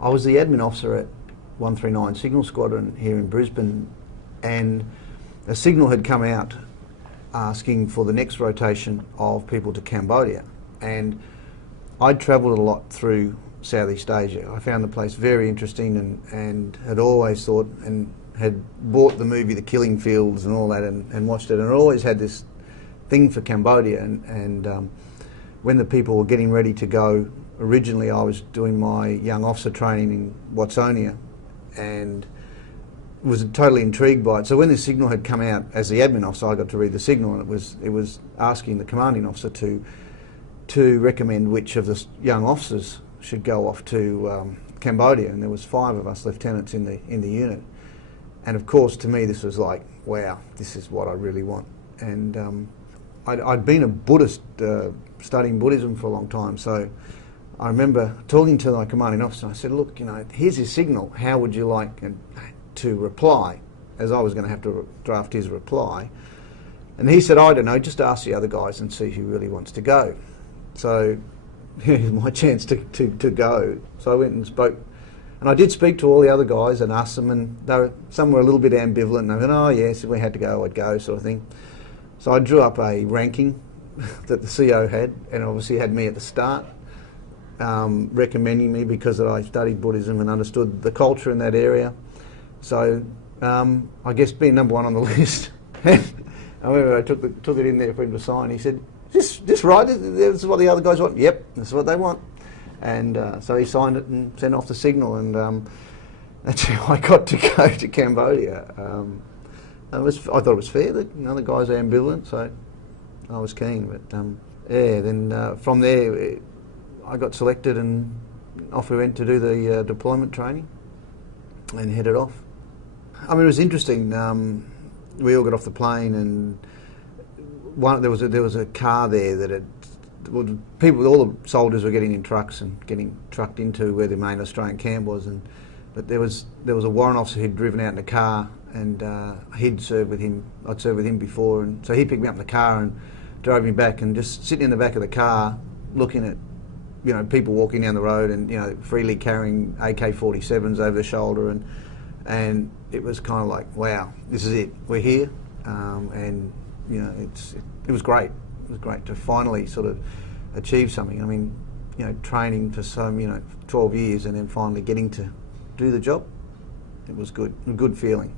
I was the admin officer at 139 Signal Squadron here in Brisbane, and a signal had come out asking for the next rotation of people to Cambodia. And I'd travelled a lot through Southeast Asia. I found the place very interesting and had always thought, and had bought the movie The Killing Fields and all that, and watched it, and I always had this thing for Cambodia. And when the people were getting ready to go, originally I was doing my young officer training in Watsonia and was totally intrigued by it. So when the signal had come out, as the admin officer, I got to read the signal, and it was asking the commanding officer to recommend which of the young officers should go off to Cambodia, and there was 5 of us lieutenants in the unit. And of course, to me, this was like, wow, this is what I really want. And I'd been a Buddhist, studying Buddhism for a long time, so I remember talking to my commanding officer, and I said, look, here's his signal, how would you like to reply? As I was going to have to draft his reply. And he said, I don't know, just ask the other guys and see who really wants to go. So here's my chance to go. So I went and spoke, and I did speak to all the other guys and asked them, and some were a little bit ambivalent, and they went, oh yes, if we had to go, I'd go, sort of thing. So I drew up a ranking that the CO had, and obviously had me at the start, recommending me because I studied Buddhism and understood the culture in that area. So I guess being number 1 on the list, I remember I took it in there for him to sign. He said, is this right? This is what the other guys want? Yep, this is what they want. And so he signed it and sent off the signal, and that's how I got to go to Cambodia. I thought it was fair that the guys are ambivalent, so I was keen. But yeah, then from there I got selected, and off we went to do the deployment training and headed off. I mean, it was interesting. We all got off the plane, and there was a car there that all the soldiers were getting in trucks and getting trucked into where the main Australian camp was, but there was a warrant officer who'd driven out in a car, and he'd served with him. I'd served with him before, and so he picked me up in the car and drove me back, and just sitting in the back of the car looking at people walking down the road and freely carrying AK-47s over their shoulder, and it was kind of like, wow, this is it, we're here. And it was great. It was great to finally sort of achieve something. I mean, training for 12 years and then finally getting to do the job. It was good, a good feeling.